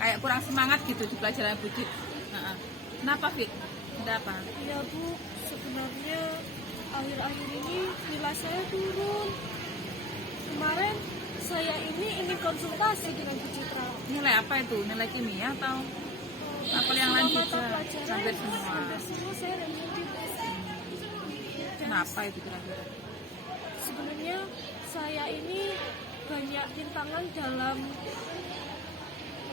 kayak kurang semangat gitu di pelajaran budget. Nah, kenapa Fit? Ada apa? Ya Bu, sebenarnya akhir-akhir ini nilai saya turun. Kemarin saya ini ingin konsultasi dengan Bu Citra. Nilai apa itu? Nilai kimia atau apa yang lain Semua juga? mata pelajaran, Hampir semua. hampir semua saya remedit. Kenapa itu kira-kira? Sebenarnya saya ini banyak rintangan dalam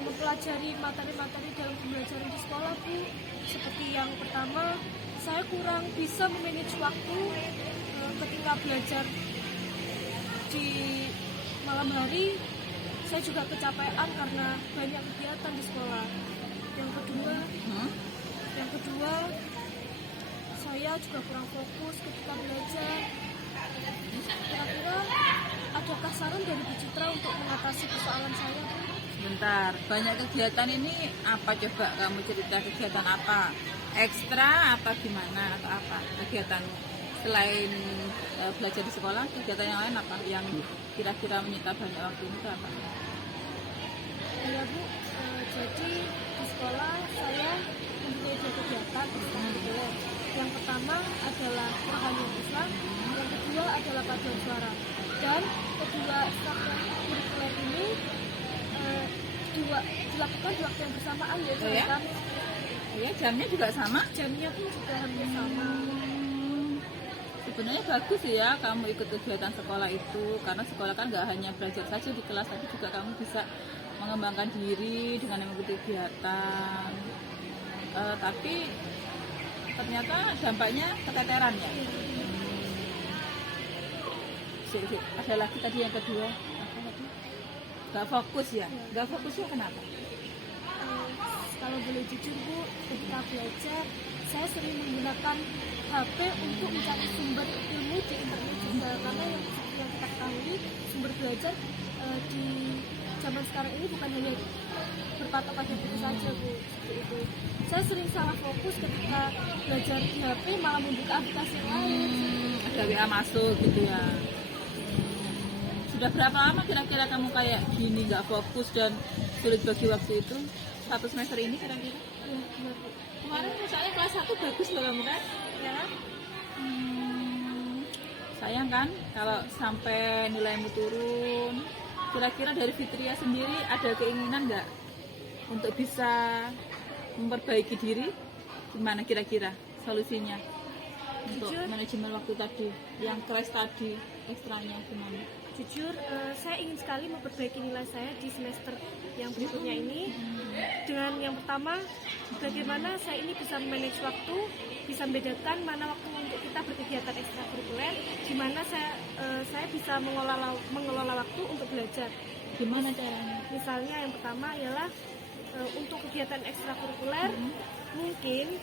mempelajari materi-materi dalam pembelajaran di sekolah Bu. Seperti yang pertama, saya kurang bisa memanage waktu ketika belajar di malam hari. Saya juga kecapean karena banyak kegiatan di sekolah. Yang kedua, saya juga kurang fokus ketika belajar. Kira-kira adakah saran dari Bu Citra untuk mengatasi persoalan saya? Bentar, banyak kegiatan ini apa coba kamu cerita kegiatan apa? Ekstra apa gimana atau apa kegiatan selain belajar di sekolah, kegiatan yang lain apa yang kira-kira menyita banyak waktu itu apa? Ya Bu, jadi di sekolah saya mempunyai dua kegiatan ekstrakurikuler. Yang pertama adalah rohaniat Islam, yang kedua adalah paduan suara. Dan kedua ekstrakurikuler ini dilakukan di waktu yang bersamaan, yaitu Oh ya? Kamis. Ya, jamnya juga sama. Jamnya pun juga hampir sama. Sebenarnya bagus ya kamu ikut kegiatan sekolah itu, karena sekolah kan nggak hanya belajar saja di kelas, tapi juga kamu bisa mengembangkan diri dengan mengikuti kegiatan. Tapi ternyata dampaknya keteteran ya. Ada lagi tadi yang kedua, apa tadi? Nggak fokus ya? Nggak fokusnya kenapa? Kalau boleh jujur Bu, ketika belajar saya sering menggunakan HP untuk mencari sumber ilmu di internet juga, karena yang kita ketahui sumber belajar di zaman sekarang ini bukan hanya berpatok pada buku saja Bu, seperti itu. Saya sering salah fokus ketika belajar di HP, malah membuka aplikasi yang lain. Ada WA masuk gitu ya. Sudah berapa lama kira-kira kamu kayak gini nggak fokus dan sulit bagi waktu itu? 1 semester ini kira-kira? Ya, benar Bu. Kemarin misalnya kelas 1 bagus loh kamu kan? Ya, Sayang kan kalau sampai nilaimu turun. Kira-kira dari Fitria sendiri ada keinginan nggak untuk bisa memperbaiki diri? Gimana kira-kira solusinya untuk Jujur. manajemen waktu tadi, yang kelas tadi, ekstranya gimana? Jujur, saya ingin sekali memperbaiki nilai saya di semester yang berikutnya ini. Dengan yang pertama, bagaimana saya ini bisa manage waktu, bisa membedakan mana waktu untuk kita berkegiatan ekstrakurikuler, di mana saya bisa mengelola waktu untuk belajar. Gimana caranya? Misalnya yang pertama ialah untuk kegiatan ekstrakurikuler, mungkin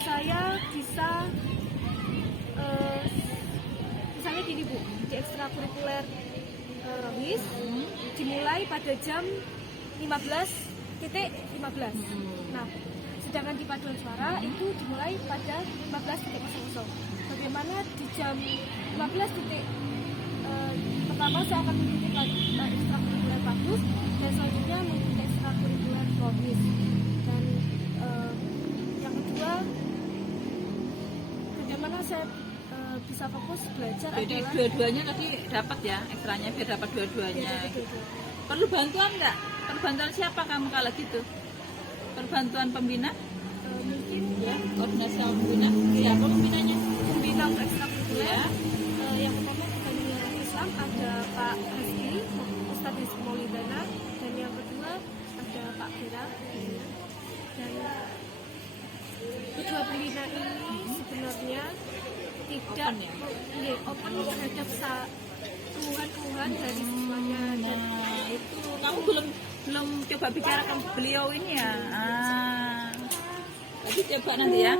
saya bisa misalnya gini Bu, di ekstrakurikuler Rohis dimulai pada jam 15.15. Nah, sedangkan di paduan suara itu dimulai pada 15.00. Bagaimana di jam 15 pertama saya akan mengikuti ekstrakurikuler Padus dan selanjutnya mengikuti ekstrakurikuler Rohis. Dan yang kedua, bagaimana saya bisa fokus belajar. Jadi adalah dua-duanya tadi dapat ya, ekstranya biar dapat dua-duanya. Perlu bantuan nggak? Perlu bantuan siapa kamu kalau gitu? Perlu bantuan pembina? Mungkin Ya, koordinasi sama pembina. Siapa pembinanya? pembina untuk ekstrakurikuler. Ya. Yang pertama pembina Islam ada Pak Rizky, Ustadz Rizky Maulidana, dan yang kedua ada Pak Fira. Dan kedua pembina ini sebenarnya tidak open terhadap keluhan-keluhan dari siswanya. Dan Nah, itu kamu belum coba bicarakan beliau ini ya. Jadi coba nanti ya.